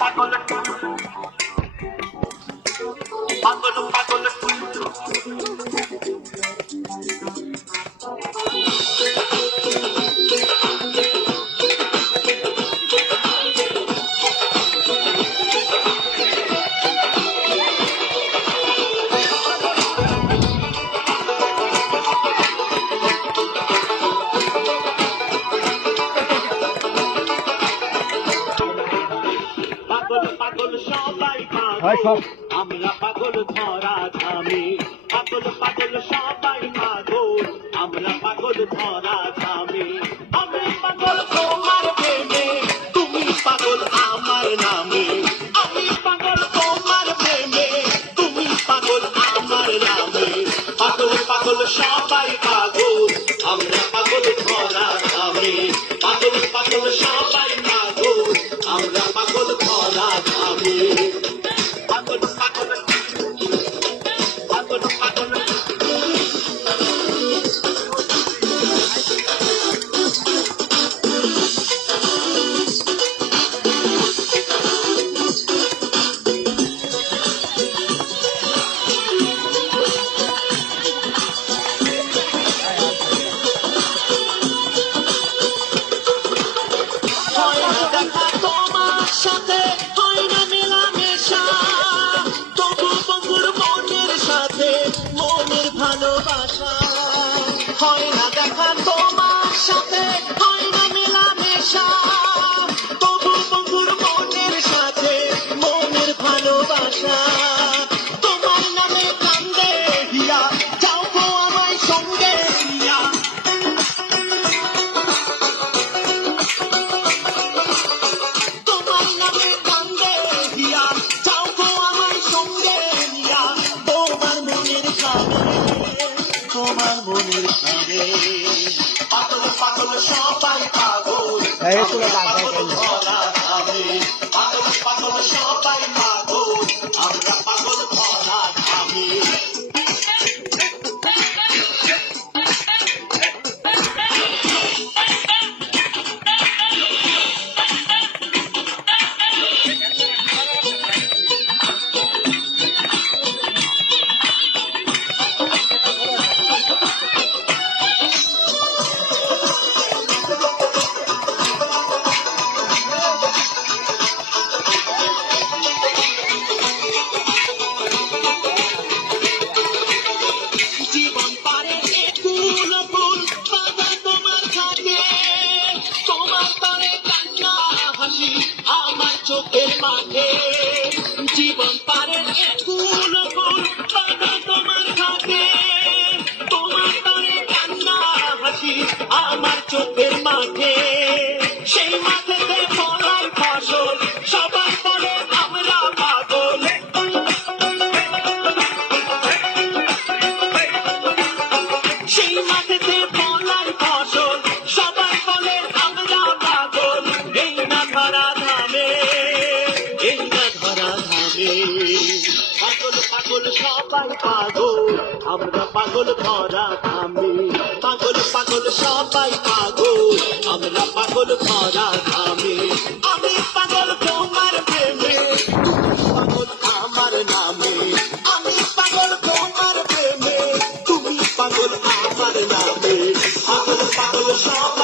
পাগল পাগল পাগল আমরা পাগল ধরা ধামে পাগল পাগল সবাই পাগল আমরা পাগল ধরা ধামে আমি পাগল তোমার প্রেমে তুমি পাগল আমার নামে আমি পাগল তোমার প্রেমে তুমি পাগল আমার নামে পাগল পাগল সবাই পাগল আমরা পাগল ধরা ধামে পাগল পাগল সবাই পাগল আমরা পাগল ধরা ধামে পাগল পাগল পাগল পাগল দেখা তোমার সাথে হয় না মেলামেশা তবু বন্ধুর মনের সাথে মনের ভালোবাসা হয় না দেখা তোমার সাথে হয় না মেলামেশা তবু বন্ধুর মনের সাথে মনের ভালোবাসা তোমার নামে কান্দে হিয়া যাও গো আমায় সঙ্গে নিয়া তোমার মনের খাবে পাগল পাগল সবাই পাগল পাগল ধরা খাবে পাগল পাগল সবাই পাগল আমরা পাগল ধরা খাবে আমার চোখের মাঠে জীবন পারে ফুল ফুল বাধা তোমার ঘাটে তোমার তারে কান্না হাসি আমার চোখের মাঠে সেই মাঠেতে ফলার ফসল সবার পরে আমরা পাগল সেই মাঠেতে ফলার ফসল সবার পরে আমরা পাগল এই না ধরা পাগল পাগল সবাই পাগল আমরা পাগল ধরা থামে পাগল পাগল সবাই পাগল আমরা পাগল ধরা থামে আমি পাগল তোমার প্রেমে তুমি পাগল আমার নামে আমি পাগল তোমার প্রেমে তুমি পাগল আমার নামে পাগল পাগল সবাই